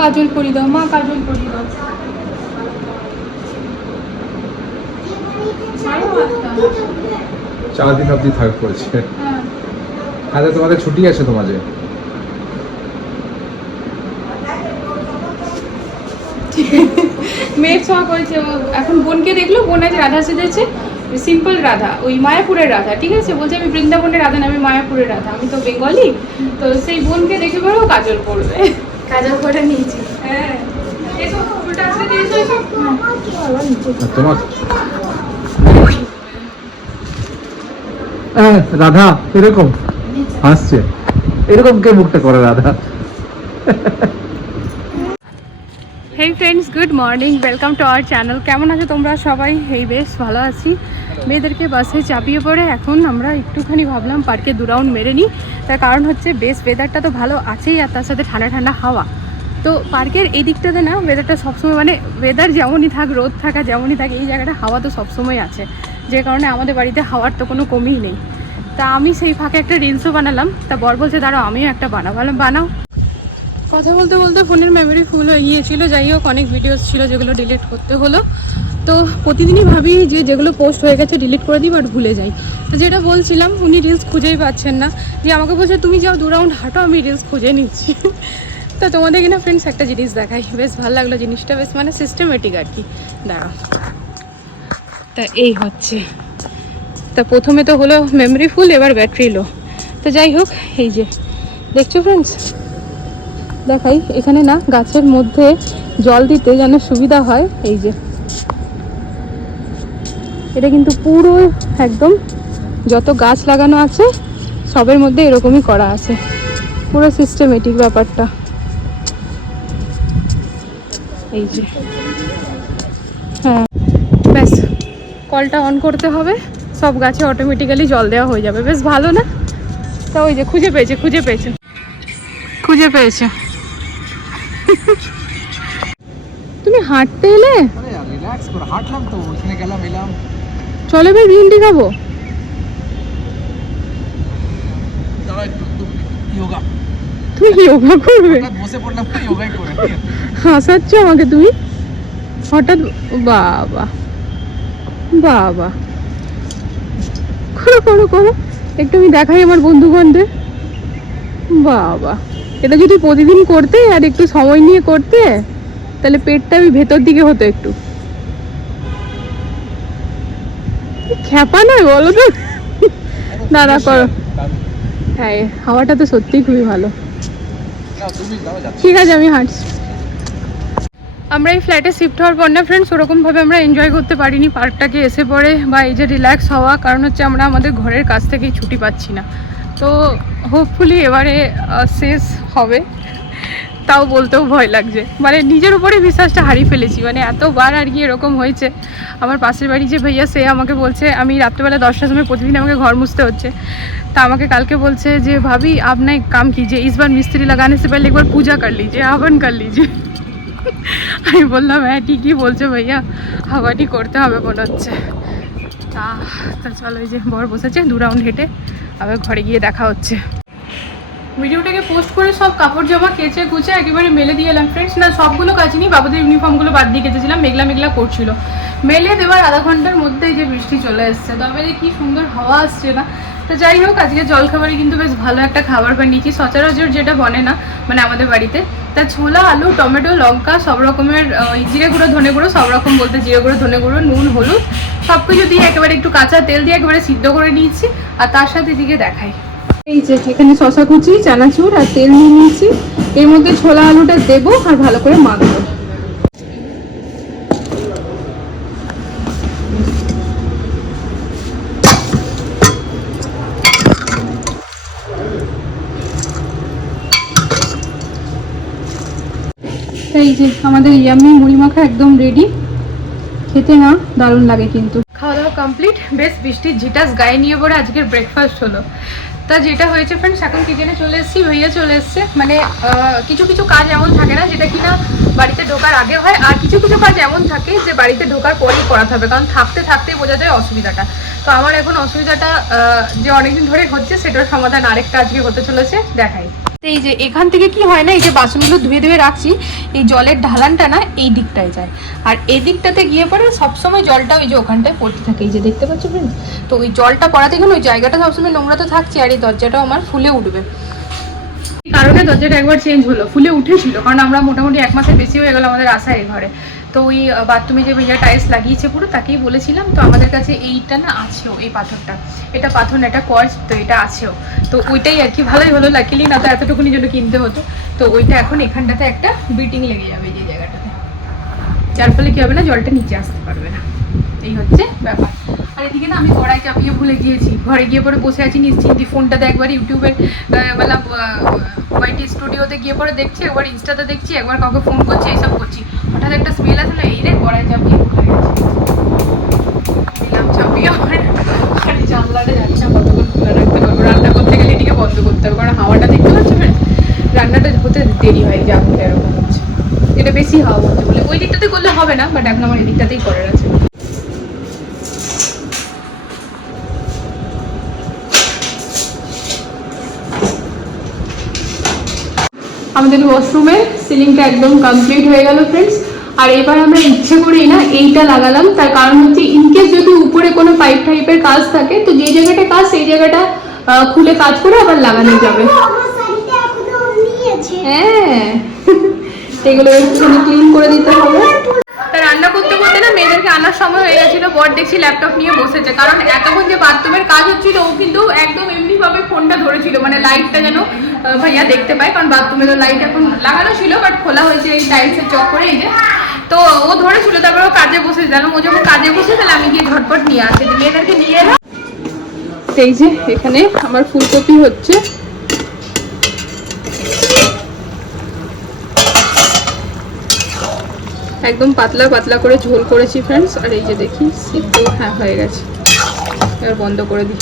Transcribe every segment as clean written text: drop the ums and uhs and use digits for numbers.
কাজল পরিয়ে দাও, মা কাজল পরিয়ে দাও। চার দিন অবধি থাক করেছে। হ্যাঁ, তোমাদের ছুটি আছে তো মাঝে। মেয়ের শখ হয়েছে, এখন বোনকে দেখলো, বোন আজ রাধা সেজেছে, সিম্পল রাধা, ওই মায়াপুরের রাধা, ঠিক আছে, বলছে আমি বৃন্দাবনের রাধা না, আমি মায়াপুরের রাধা, আমি তো বেঙ্গলি, তো সেই বোনকে দেখে পরেও কাজল করবে, কাজল করে নিয়েছি। হ্যাঁ, এসব উল্টা আসতে দিয়েছো এসব তোমার রাধা এরকম হাসছে, এরকম কে মুখটা করে রাধা? হেই friends, good morning, welcome to our channel. কেমন আছো তোমরা সবাই? এই বেশ ভালো আছি। মেয়েদেরকে বাসে চাপিয়ে পড়ে এখন আমরা একটুখানি ভাবলাম পার্কে 2 রাউন্ড মেরে নিই। তার কারণ হচ্ছে বেশ ওয়েদারটা তো ভালো আছেই, আর তার সাথে ঠান্ডা ঠান্ডা হাওয়া। তো পার্কের এই দিকটাতে না ওয়েদারটা সবসময়, মানে ওয়েদার যেমনই থাক, রোদ থাকা যেমনই থাকে, এই জায়গাটা হাওয়া তো সবসময় আছে, যে কারণে আমাদের বাড়িতে হাওয়ার তো কোনো কমিই নেই। তা আমি সেই ফাঁকে একটা রিলসও বানালাম, তা বর বলছে দাঁড়াও আমিও একটা বানালাম, বানাও। কথা বলতে বলতে ফোনের মেমোরি ফুল হয়ে গিয়েছিলো। যাই হোক, অনেক ভিডিওস ছিল যেগুলো ডিলিট করতে হলো। তো প্রতিদিনই ভাবি যে যেগুলো পোস্ট হয়ে গেছে ডিলিট করে দিই, বাট ভুলে যাই। তো যেটা বলছিলাম, উনি রিলস খুঁজেই পাচ্ছেন না, যে আমাকে বলছে তুমি যাও 2 রাউন্ড হাঁটো, আমি রিলস খুঁজে নিচ্ছি। তা তোমাদের কিনা ফ্রেন্ডস একটা জিনিস দেখাই, বেশ ভালো লাগলো জিনিসটা, বেশ মানে সিস্টেমেটিক আর কি। দাঁড়াও, তা এই হচ্ছে, তা প্রথমে তো হলো মেমোরি ফুল, এবার ব্যাটারি লো। তো যাই হোক, এই যে দেখছো ফ্রেন্ডস, দেখাই এখানে না গাছের মধ্যে জল দিতে যেন সুবিধা হয়, এই যে এটা কিন্তু পুরো একদম যত গাছ লাগানো আছে সবের মধ্যে এরকমই করা আছে, পুরো সিস্টেমেটিক ব্যাপারটা। এই যে হ্যাঁ, ব্যাস কলটা অন করতে হবে, সব গাছে অটোমেটিক্যালি জল দেওয়া হয়ে যাবে, বেশ ভালো না? তা ওই যে খুঁজে পেয়েছে, খুঁজে পেয়েছে, খুঁজে পেয়েছে। তুমি হাঁটতে এলে? রিল্যাক্স করে হাঁটলাম তো, ওখানে গেলাম এলাম। চলো এবার গ্রিন টি খাবো। তুমি যোগা করবে? বসে পড়লাম যোগাই করে। হাসাচ্ছ আমাকে তুমি হঠাৎ? বাবা বাবা, করো করো করো, একটু আমি দেখাই আমার বন্ধুগণদের। বাবা, এটা যদি প্রতিদিন করতে আর একটু সময় নিয়ে করতে, তাহলে পেটটা আমি ভেতর দিকে হতো একটু। খ্যাপা নয় বলো তো? দাঁড়া করো। হ্যাঁ, হাওয়াটা তো সত্যিই খুবই ভালো। ঠিক আছে, আমি হাঁটছি। আমরা এই ফ্ল্যাটে শিফট হওয়ার পর না ফ্রেন্ডস ওরকমভাবে আমরা এনজয় করতে পারিনি পার্কটাকে এসে পড়ে, বা এই যে রিল্যাক্স হওয়া, কারণ হচ্ছে আমরা আমাদের ঘরের কাছ থেকেই ছুটি পাচ্ছি না। তো হোপফুলি এবারে শেষ হবে, তাও বলতেও ভয় লাগছে, মানে নিজের উপরে বিশ্বাসটা হারিয়ে ফেলেছি, মানে এতবার আর কি এরকম হয়েছে। আমার পাশের বাড়ি যে ভাইয়া, সে আমাকে বলছে, আমি রাত্রেবেলা 10টার সময় প্রতিদিন আমাকে ঘর মুছতে হচ্ছে, তা আমাকে কালকে বলছে যে ভাবি आप ना एक काम कीजिए, इस बार मिस्त्री लगाने से पहले एक बार पूजा कर लीजिए, हवन कर लीजिए। আমি বললাম হ্যাঁ ঠিকই বলছো ভাইয়া, হাওয়াটি করতে হবে মনে হচ্ছে। তা চলো, এই যে বর বসেছে, 2 রাউন্ড হেঁটে আবার ঘরে গিয়ে দেখা হচ্ছে। ভিডিওটাকে পোস্ট করে সব কাপড় জামা কেচে কুচে একেবারে মেলে দিয়ে এলাম ফ্রেন্ডস। না, সবগুলো কাচিনি, বাবুদের ইউনিফর্মগুলো বাদ দিয়ে কেচেছিলাম, মেঘলা মেঘলা করছিল। মেলে দেওয়ার আধা ঘন্টার মধ্যেই যে বৃষ্টি চলে এসছে, তবে কি সুন্দর হাওয়া আসছে না। তো যাই হোক, আজকে জলখাবারে কিন্তু বেশ ভালো একটা খাবার বানিয়েছি, সচরাচর যেটা বনে না মানে আমাদের বাড়িতে। তা ছোলা, আলু, টমেটো, লঙ্কা, সব রকমের জিরে গুঁড়ো, ধনে গুঁড়ো, সব রকম বলতে জিরে গুঁড়ো, ধনে গুঁড়ো, নুন, হলুদ সব কিছু দিয়ে একেবারে একটু কাঁচা তেল দিয়ে একেবারে সিদ্ধ করে নিয়েছি। আর তার সাথে এদিকে দেখাই, এই যে এখানে শশা কুচি, চানাচুর আর তেল নিয়ে নিয়েছি। এর মধ্যে ছোলা আলুটা দেবো আর ভালো করে মাখবো। এই যে আমাদের ইয়াম্মি মুড়ি মাখা একদম রেডি, খেতে না দারুণ লাগে কিন্তু। খাওয়া দাওয়া কমপ্লিট, বেশ বৃষ্টির ঝিটাস গায়ে নিয়ে পড়ে আজকের ব্রেকফাস্ট হলো। তা যেটা হয়েছে ফ্রেন্ডস, এখন কিচেনে চলে এসেছি, ভাইয়া চলে এসছে। মানে কিছু কিছু কাজ এমন থাকে না যেটা কিনা বাড়িতে ঢোকার আগে হয়, আর কিছু কিছু কাজ এমন থাকে যে বাড়িতে ঢোকার পরেই করাতে হবে, কারণ থাকতে থাকতেই বোঝা যায় অসুবিধাটা। তো আমার এখন অসুবিধাটা যে অনেকদিন ধরে হচ্ছে, সেটার সমাধান আরেকটা আজকে হতে চলেছে, দেখাই। এই যে এখান থেকে কি হয় না, এই যে বাসনগুলো ধুয়ে ধুয়ে রাখছি, এই জলের ঢালানটা না এই দিকটায় যায়, আর এই দিকটাতে গিয়ে পরে সবসময় জলটা ওই যে ওখানটায় পড়তে থাকে, এই যে দেখতে পাচ্ছ ফ্রেন্ড। তো ওই জলটা পড়াতে গেলে ওই জায়গাটা সবসময় নোংরা তো থাকছে, আর এই দরজাটাও আমার ফুলে উঠবে। এই কারণে দরজাটা একবার চেঞ্জ হলো, ফুলে উঠেছিল, কারণ আমরা মোটামুটি 1 মাসের বেশি হয়ে গেল আমাদের আসা এই ঘরে। তো ওই বাথরুমে যে ভাইয়া টাইলস লাগিয়েছে পুরো তাকেই বলেছিলাম, তো আমাদের কাছে এইটা না আছেও, এই পাথরটা, এটা পাথর না, এটা কোয়ার্টজ, তো এটা আছেও। তো ওইটাই আর কি ভালোই হলো, লাকিলি না তো এতটুকুনি জন্য কিনতে হতো। তো ওইটা এখন এখানটাতে একটা বিটিং লেগে যাবে এই যে জায়গাটাতে, যার ফলে কি হবে না, জলটা নিচে আসতে পারবে না, এই হচ্ছে ব্যাপার। আর এদিকে না আমি কড়াই চাপিয়ে ভুলে গিয়েছি, ঘরে গিয়ে পরে বসে আছি নিশ্চিন্তি, ফোনটাতে একবার ইউটিউবের ওয়াইটি স্টুডিওতে গিয়ে পরে দেখছি, একবার ইনস্টাতে দেখছি, একবার কাউকে ফোন করছি, এইসব করছি। হঠাৎ একটা স্মেল আসলো, এই রে কড়াই চাপিয়ে ভুলে গেছি, দিলাম চাপিয়ে। আমার খালি জানলাটা জানি না কতক্ষণ খোলা রাখতে পারবো, রান্না করতে গেলে এদিকে বন্ধ করতে হবে, কারণ হাওয়াটা দেখতে পাচ্ছ ফ্রেন্ড, রান্নাটা হতে দেরি হয়, যা হতে এরকম হচ্ছে, এটা বেশি হাওয়া হচ্ছে বলে। ওই দিকটাতে করলে হবে না, বাট এখন আমার এই দিকটাতেই করার আছে। আমাদের ওয়াশরুমের সিলিংটা একদম কমপ্লিট হয়ে গেল ফ্রেন্ডস। আর এবার আমরা ইচ্ছে করেই না এইটা লাগালাম, তার কারণ হচ্ছে ইনকেস যদি উপরে কোনো পাইপ টাইপের কাজ থাকে, তো যে জায়গাটা কাজ সেই জায়গাটা খুলে কাজ করে আবার লাগানো যাবে। হ্যাঁ, এগুলো একটুখানি ক্লিন করে দিতে হবে। তা রান্না করতে করতে না মেয়েদেরকে আনার সময় হয়ে গেছিল, বর দেখছি ল্যাপটপ নিয়ে বসেছে, কারণ এতক্ষণ যে বাথরুমের কাজ হচ্ছিল ও কিন্তু একদম এমনি ভাবে ফোনটা ধরেছিল, মানে লাইটটা যেন ভাইয়া দেখতে পায়, কারণ বাথরুমের লাইট এখন লাগানো ছিল বাট খোলা হয়েছে এই টাইলসের চক্করে, এই যে। তো ও ধরেছিল, তারপর ও কাজে বসে জানো, ও যখন কাজে বসে তাহলে আমি গিয়ে ঝটপট নিয়ে আসি, মেয়েদেরকে নিয়ে এলাম। এই যে এখানে আমার ফুলকপি হচ্ছে, একদম পাতলা পাতলা করে ঝোল করেছি ফ্রেন্ডস। আর এই যে দেখি সিদ্ধ হ্যাঁ হয়ে গেছে, এবার বন্ধ করে দিই।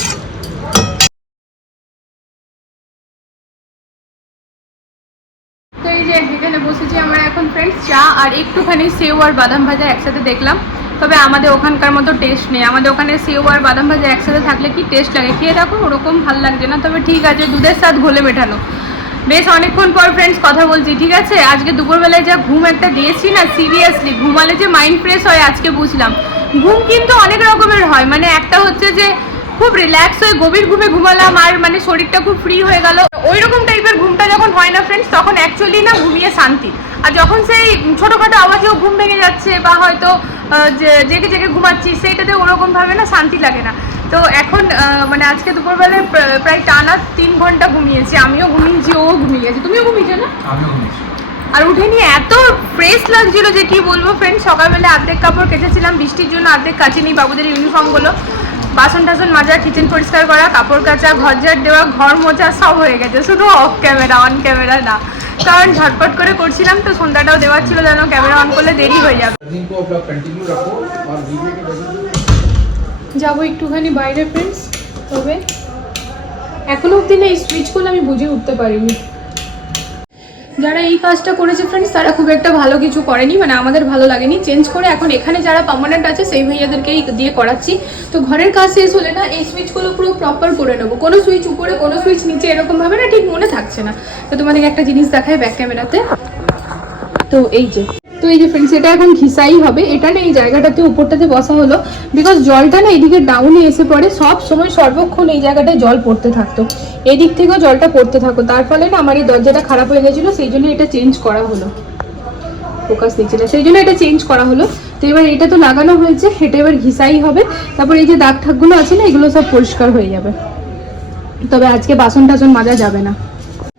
তো এই যে এখানে বসেছি আমরা এখন ফ্রেন্ডস, চা আর একটুখানি সেও আর বাদাম ভাজা একসাথে দেখলাম, তবে আমাদের ওখানকার মতো টেস্ট নেই। আমাদের ওখানে সেও আর বাদাম ভাজা একসাথে থাকলে কি টেস্ট লাগে, খেয়ে দেখো ওরকম ভালো লাগছে না, তবে ঠিক আছে, দুধের স্বাদ ঘোলে মেটানো। বেশ অনেকক্ষণ পর ফ্রেন্ডস কথা বলছি, ঠিক আছে। আজকে দুপুরবেলায় যা ঘুম একটা দিয়েছি না, সিরিয়াসলি ঘুমালে যে মাইন্ড ফ্রেশ হয় আজকে বুঝলাম। ঘুম কিন্তু অনেক রকমের হয়, মানে একটা হচ্ছে যে খুব রিল্যাক্স হয়ে গভীর ঘুমে ঘুমালাম আর মানে শরীরটা খুব ফ্রি হয়ে গেল, ওই রকম টাইপের ঘুমটা যখন হয় না ফ্রেন্ডস, তখন অ্যাকচুয়ালি না ঘুমিয়ে শান্তি। আর যখন সেই ছোটোখাটো আওয়াজেও ঘুম ভেঙে যাচ্ছে বা হয়তো জেগে জেগে ঘুমাচ্ছি, সেইটাতে ওরকম ভাবে না শান্তি লাগে না। তো এখন মানে আজকে দুপুরবেলায় প্রায় টানা 3 ঘন্টা ঘুমিয়েছি, আমিও ঘুমিয়েছি, ও ঘুমিয়েছি। তুমিও ঘুমিয়েছো না? আর উঠে নিয়ে এত ফ্রেশ লাগছিল যে কি বলবো ফ্রেন্ড। সকালবেলা অর্ধেক কাপড় কেচেছিলাম বৃষ্টির জন্য, অর্ধেক কাচিনি, বাবুদের ইউনিফর্মগুলো, বাসন টাসন মাজা, কিচেন পরিষ্কার করা, কাপড় কাচা, ঘর ঝাড় দেওয়া, ঘর মোছা সব হয়ে গেছে, শুধু অফ ক্যামেরা, অন ক্যামেরা না, কারণ ঝটপট করে করছিলাম তো, সন্ধ্যাটাও দেওয়ার ছিল, যেন ক্যামেরা অন করলে দেরি হয়ে যাবে। যাবো একটুখানি বাইরে ফ্রেন্ডস, তবে এখনো অব্দি না এই সুইচগুলো আমি বুঝে উঠতে পারিনি। যারা এই কাজটা করেছে ফ্রেন্ডস তারা খুব একটা ভালো কিছু করেনি, মানে আমাদের ভালো লাগেনি, চেঞ্জ করে এখন এখানে যারা পার্মানেন্ট আছে সেই ভাইয়াদেরকেই দিয়ে করাচ্ছি। তো ঘরের কাজ শেষ হলে না এই সুইচগুলো পুরো প্রপার করে নেবো, কোনো সুইচ উপরে কোনো সুইচ নিচে এরকম ভাবে না ঠিক মনে থাকছে না। তো তোমাদেরকে একটা জিনিস দেখায় ব্যাক ক্যামেরাতে, তো এই যে ফ্রেন্ডস এটা এখন ঘিসাই হবে, এটা না এই জায়গাটাতে উপরটাতে বসা হলো, বিকজ জলটা না এইদিকে ডাউনে এসে পড়ে, সব সময় সর্বক্ষণ এই জায়গাটায় জল পড়তে থাকতো, এদিক থেকেও জলটা পড়তে থাকতো, তার ফলে না আমার এই দরজাটা খারাপ হয়ে গেছিলো, সেই জন্য এটা চেঞ্জ করা হলো, ফোকাস নিচ্ছে না, সেই জন্য এটা চেঞ্জ করা হলো। তো এবার এটা তো লাগানো হয়েছে, এটা এবার ঘিসাই হবে, তারপর এই যে দাগ ঠাকগুলো আছে না এগুলো সব পরিষ্কার হয়ে যাবে, তবে আজকে বাসন টাসন মাজা যাবে না।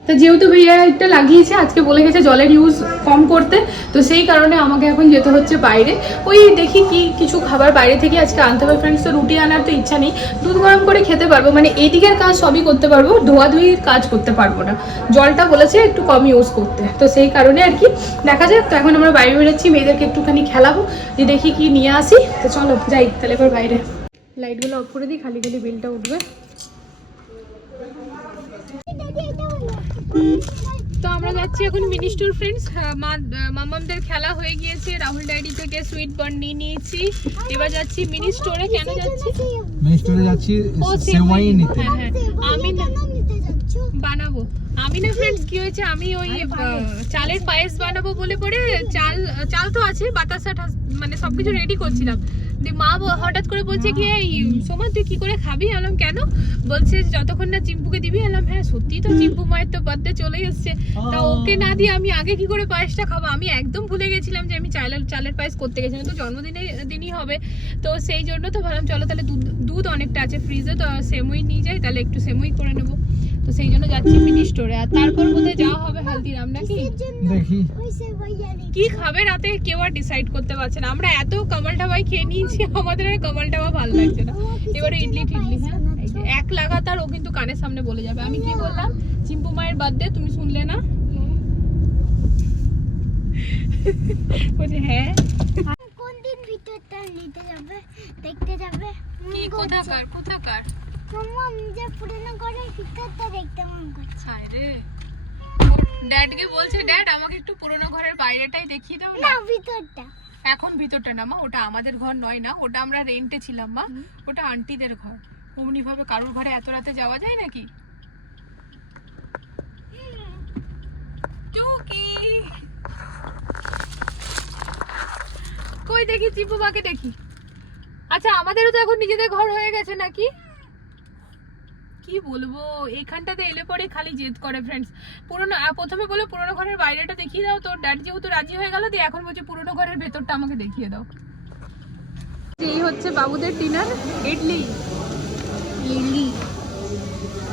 তো যেহেতু ভাইয়া একটা লাগিয়েছে, আজকে বলে গেছে জলের ইউজ কম করতে, তো সেই কারণে আমাকে এখন যেতে হচ্ছে বাইরে, ওই দেখি কি কিছু খাবার বাইরে থেকে আজকে আনতে হবে ফ্রেন্ডস। তো রুটি আনার তো ইচ্ছা নেই, দুধ গরম করে খেতে পারবো, মানে এদিকের কাজ সবই করতে পারবো, ধোয়াধুয়ির কাজ করতে পারবো না, জলটা বলেছে একটু কম ইউজ করতে, তো সেই কারণে আর কি দেখা যাক। তো এখন আমরা বাইরে বেরোচ্ছি, মেয়েদেরকে একটুখানি খেলাবো, যে দেখি কি নিয়ে আসি, তো চলো যাই তাহলে এবার বাইরে। লাইটগুলো অফ করে দিই, খালি খালি বিলটা উঠবে। তো আমরা যাচ্ছি এখন মিনি স্টোর ফ্রেন্ডস। মামামদের খেলা হয়ে গিয়েছে, রাহুল ডায়েরি থেকে সুইট বার্ন নিয়ে নিয়েছি, এবার যাচ্ছি মিনি স্টোরে। কেন যাচ্ছি? মিনি স্টোরে যাচ্ছি সেমাই নিতে। হ্যাঁ আমি বানাবো। আমি না ফ্রেন্ডস কি হয়েছে, আমি ওই চালের পায়েস বানাবো বলে পরে চাল তো আছে, বাতাসা মানে সবকিছু রেডি করছিলাম। দিয়ে মা হঠাৎ করে বলছে কি, এই সোমা তুই কি করে খাবি? আলাম কেন? বলছে যতক্ষণ না চিম্পুকে দিবি। আলাম হ্যাঁ সত্যি তো, চিম্পু মায়ের তো বার্থডে চলে এসছে, তা ওকে না দিয়ে আমি আগে কি করে পায়েসটা খাবো? আমি একদম ভুলে গেছিলাম যে আমি চালের পায়েস করতে গেছিলাম, তো দিনই হবে, তো সেই জন্য তো ভাবলাম চলো তাহলে দুধ অনেকটা আছে ফ্রিজে, তো সেমুই নিয়ে যাই, তাহলে একটু সেমুই করে নেবো। তো সেই জন্য যাচ্ছি মিনি স্টোরে। আর তারপর বোধহয় যাওয়া হবে হালদিরাম নাকি? দেখি কি খাবে রাতে কেউ আর ডিসাইড করতে পারছে না। আমরা এত কামাল টাবাই খেয়ে নিয়েছি, আমাদের আর কামাল টাবা ভালো লাগছে না। এবারে ইডলি টিডলি, হ্যাঁ এক লাগাতার ও কিন্তু কানের সামনে বলে যাবে আমি কি বললাম, চিম্পু মায়ের বার্থডে, তুমি শুনলে না? বলছে হ্যাঁ। কোন দিন ভিতরটা নিতে যাবে, দেখতে যাবে? কি কোথাকার মাম্মা যে পুরনো ঘরের ভিতরটা দেখতে মন করছে। হায় রে, ড্যাডকে বলছে ড্যাড আমাকে একটু পুরনো ঘরের বাইরেটাই দেখিয়ে দাও না না। ভিতরটা, এখন ভিতরটা না মা, ওটা আমাদের ঘর নয় না, ওটা আমরা রেন্টে ছিলাম মা, ওটা আন্টিদের ঘর। অমনি ভাবে কারোর ঘরে এত রাতে যাওয়া যায় নাকি? টুকি কই দেখি, চিপু মাকে দেখি। আচ্ছা আমাদেরও তো এখন নিজেদের ঘর হয়ে গেছে নাকি? কি বলবো, এখানটাতে এলে পরে খালি জেদ করে ফ্রেন্ডস। প্রথমে বলে পুরোনো ঘরের বাইরেটা দেখিয়ে দাও, তো ড্যাড যেহেতু রাজি হয়ে গেল, দিয়ে এখন বলছে পুরোনো ঘরের ভেতরটা আমাকে দেখিয়ে দাও। এই হচ্ছে বাবুদের ডিনার, ইডলি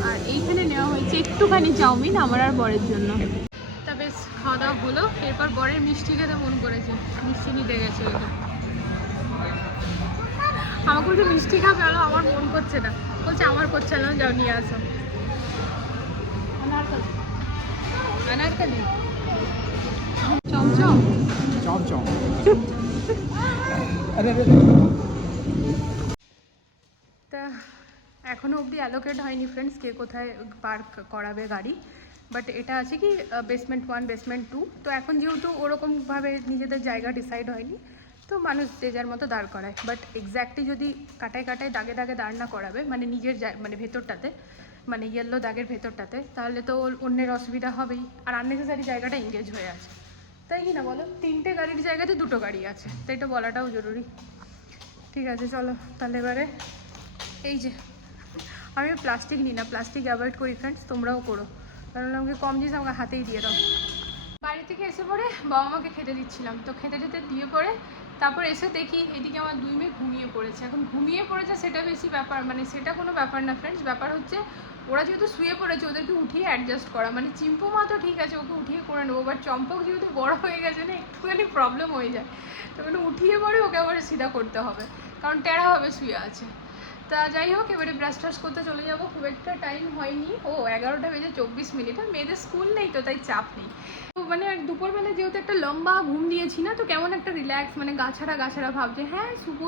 আর এইখানে নেওয়া হয়েছে একটুখানি চাউমিন আমার আর বরের জন্য। তা বেশ খাওয়া দাওয়া হলো, এরপর বরের মিষ্টি খেতে মন করেছে, মিষ্টি নিতে গেছে। আমাকে বলছে মিষ্টি খাবে, আলো আমার মন করছে না, বলছে আমার করছে না, যাও নিয়ে আসো। আনারকালি চমচম চমচম। আরে তা এখনো অবধি অ্যালোকেট হয়নি ফ্রেন্ডস কে কোথায় পার্ক করাবে গাড়ি, বাট এটা আছে কি বেসমেন্ট 1 বেসমেন্ট 2। তো এখন যেহেতু ওরকমভাবে নিজেদের জায়গা ডিসাইড হয়নি, তো মানুষ যে যার মতো দাঁড় করায়, বাট এক্স্যাক্টলি যদি কাটায় দাগে দাঁড় না করাবে, মানে নিজের মানে ভেতরটাতে, মানে ইয়েলো দাগের ভেতরটাতে, তাহলে তো অন্যের অসুবিধা হবেই, আর আননেসেসারি জায়গাটা এঙ্গেজ হয়ে আছে, তাই কি না বলো? 3টে গাড়ির জায়গাতে 2টো গাড়ি আছে, তো এটা বলাটাও জরুরি। ঠিক আছে চলো তাহলে এবারে, এই যে আমি প্লাস্টিক নিই না, প্লাস্টিক অ্যাভয়েড করি ফ্রেন্ডস, তোমরাও করো, কারণ আমাকে কম জিনিস আমাকে হাতেই দিয়ে দাও। বাড়ি থেকে এসে পরে বাবা মাকে খেতে দিচ্ছিলাম, তো খেতে দিয়ে পরে তারপর এসে দেখি এদিকে আমার 2 মেয়ে ঘুমিয়ে পড়েছে। এখন ঘুমিয়ে পড়েছে সেটা বেশি ব্যাপার, মানে সেটা কোনো ব্যাপার না ফ্রেন্ডস, ব্যাপার হচ্ছে ওরা যেহেতু শুয়ে পড়েছে ওদেরকে উঠিয়ে অ্যাডজাস্ট করা। মানে চিম্পু মা তো ঠিক আছে, ওকে উঠিয়ে করে নেবো, বাট চম্পক যেহেতু বড় হয়ে গেছে না, একটুখানি প্রবলেম হয়ে যায়, তো মানে উঠিয়ে পরে ওকে আবার সিধা করতে হবে, কারণ টেরাভাবে শুয়ে আছে। তা যাই হোক, এবারে ব্রাশ টাশ করতে চলে যাবো, খুব একটা টাইম হয়নি, 11টা বেজে 24 মিনিট, আর মেয়েদের স্কুল নেই তো তাই চাপ নেই। তো মানে দুপুরবেলা যেহেতু একটা লম্বা ঘুম দিয়েছি না, তো কেমন একটা রিল্যাক্স, মানে গাছাড়া ভাবছে, হ্যাঁ শুভ।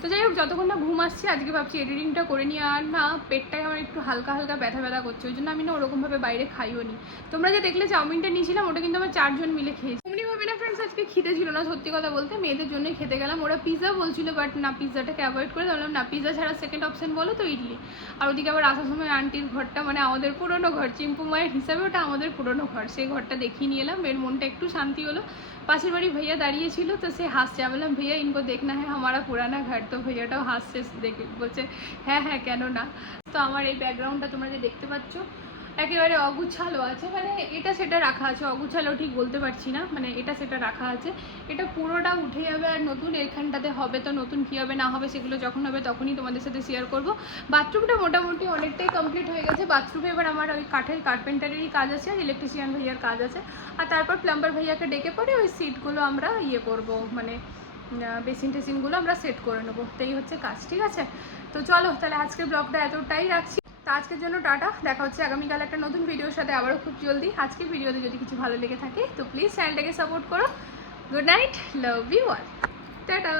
তো যাই হোক, যতক্ষণ না ঘুম আসছে আজকে ভাবছি এডিটিংটা করে নিই, আর না পেটটাই আমার একটু হালকা ব্যথা করছে, ওই জন্য আমি না ওরকমভাবে বাইরে খাইও নি। তোমরা যে দেখলে চাউমিনটা নিয়েছিলাম, ওটা কিন্তু আমরা 4 জন মিলে খেয়েছি। এমনিভাবে না ফ্রেন্ডস আজকে খিদে ছিল না, সত্যি কথা বলতে, মেয়েদের জন্যই খেতে গেলাম। ওরা পিৎজা বলছিল, বাট না, পিৎজাটাকে অ্যাভয়েড করে দিলাম, না পিৎজা ছাড়া সেকেন্ড অপশন বলো তো ইডলি। আর ওদিকে আবার আসার সময় আন্টির ঘরটা, মানে আমাদের পুরনো ঘর, চিম্পু মায়ের হিসাবে ওটা আমাদের পুরনো ঘর, সেই ঘরটা দেখিয়ে নিয়ে এলাম, এর মনটা একটু শান্তি হলো। পাশের বাড়ি ভাইয়া দাঁড়িয়েছিল, তো সে হাসছে, আমি বললাম ভাইয়া ইনকো দেখনা হ্যাঁ हमारा पुराना घर, তো ভাইয়াটাও হাসছে দেখে, বলছে হ্যাঁ কেন না। তো আমার এই ব্যাকগ্রাউন্ডটা তোমরা যে দেখতে পাচ্ছ একেবারে অগুছালো আছে, মানে এটা সেটা রাখা আছে, অগুছালো ঠিক বলতে পারছি না, মানে এটা সেটা রাখা আছে, এটা পুরোটা উঠে যাবে আর নতুন এখানটাতে হবে। তো নতুন কী হবে না হবে সেগুলো যখন হবে তখনই তোমাদের সাথে শেয়ার করব। বাথরুমটা মোটামুটি অনেকটাই কমপ্লিট হয়ে গেছে, বাথরুমে এবার আমার ওই কাঠের কার্পেন্টারেরই কাজ আছে, আর ইলেকট্রিশিয়ান ভাইয়ার কাজ আছে, আর তারপর প্লাম্বার ভাইয়াকে ডেকে পরে ওই সিটগুলো আমরা করব, মানে বেসিন টেসিনগুলো আমরা সেট করে নেবো, তো এই হচ্ছে কাজ। ঠিক আছে, তো চলো তাহলে আজকের ব্লগটা এতটাই রাখছি। তো আজকের জন্য টাটা, দেখা হচ্ছে আগামীকাল একটা নতুন ভিডিওর সাথে আবারও খুব জলদি। আজকের ভিডিওতে যদি কিছু ভালো লেগে থাকে তো প্লিজ চ্যানেলটাকে সাপোর্ট করো। Good night, love you all, tata.